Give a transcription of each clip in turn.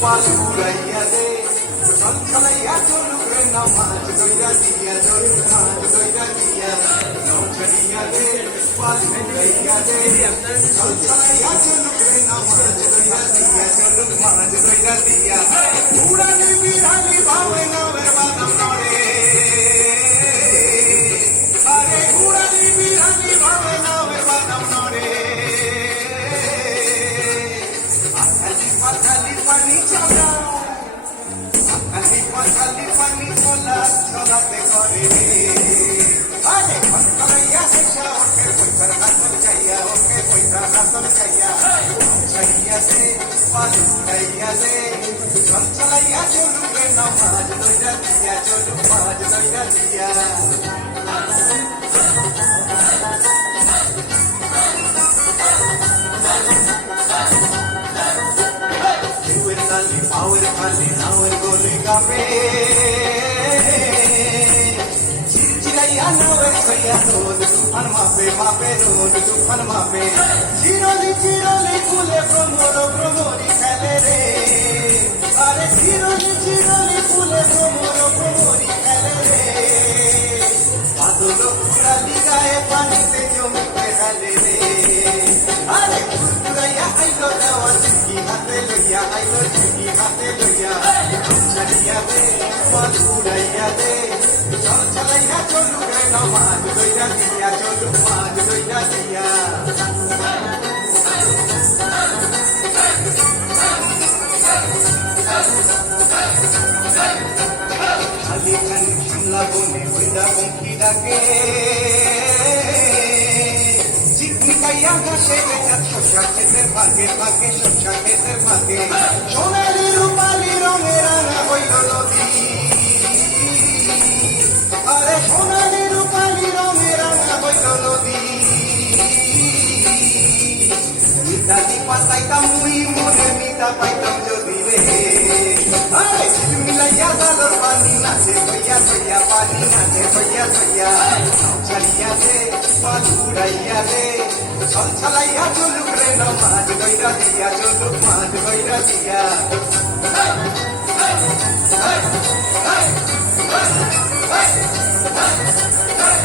পালুরাইয়া দে ছলছলাইয়া চলুক রে নামাজ দইরা দিয়া চলুক নামাজ দইরা দিয়া নৌছড়িয়া দে পালুরাইয়া দে ছলছলাইয়া চলুক রে নামাজ দইরা দিয়া চলুক নামাজ দইরা দিয়া উড়ানি বিড়ালি ভাবে নামের বাদাম নড়ে আরে উড়ানি বিড়ালি ভাবে নামের বাদাম নড়ে পাখালি পানি চলা পাখালি পানি চলা চলাতে করে আরে পাখালাইয়া হেসা ওকে পয়সার হাসল চাইয়া ওকে পয়সা হাসল চাইয়া ছাইয়া দে পালুরাইয়া দে চলাইয়া চলুক রে নামাজ দইরা দিয়া চলুক নামাজ দইরা দিয়া Power खाली नावर गोली कापे चिरचिराया नावर खया रोज तूफान मापे मापे रोज तूफान मापे चिरोली चिरोली फूले भ्रमरी खेले रे अरे चिरोली चिरोली फूले भ्रमरी खेले रे बादल उड़ाली गाए पानीते जमीते खेले रे अरे कुरकुराया आइलो देवा चिकी हाथे लइया आइलो चिकी हाथे लइया छड़िया दे पालुराइया दे चलछलाइया चलुक रे नामाज दइरा दिया चलुक नामाज दइरा दिया खाली खान शिमला बने होइदा बंकी डाके চিকনিকাইয়া ঘাসে বেটা শস্যা খেতে ভাগে ভাগে শস্যা খেতে ভাগে সোনালি রূপালি রঙে রাঙা হইল নদী আরে সোনালি রূপালি রঙে রাঙা হইল নদী মিতালি পাতাইতাম মুই মনে মিতা পাইতাম যদি রে আরে মিলাইয়া দালর পানি নাচে হইয়া হইয়া পানি নাচে হইয়া হইয়া ছাড়িয়া দে পালুরাইয়া দে ছলছলাইয়া চলুক রে নামাজ দইরা দিয়া চলুক নামাজ দইরা দিয়া hey hey hey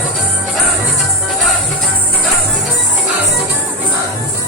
hey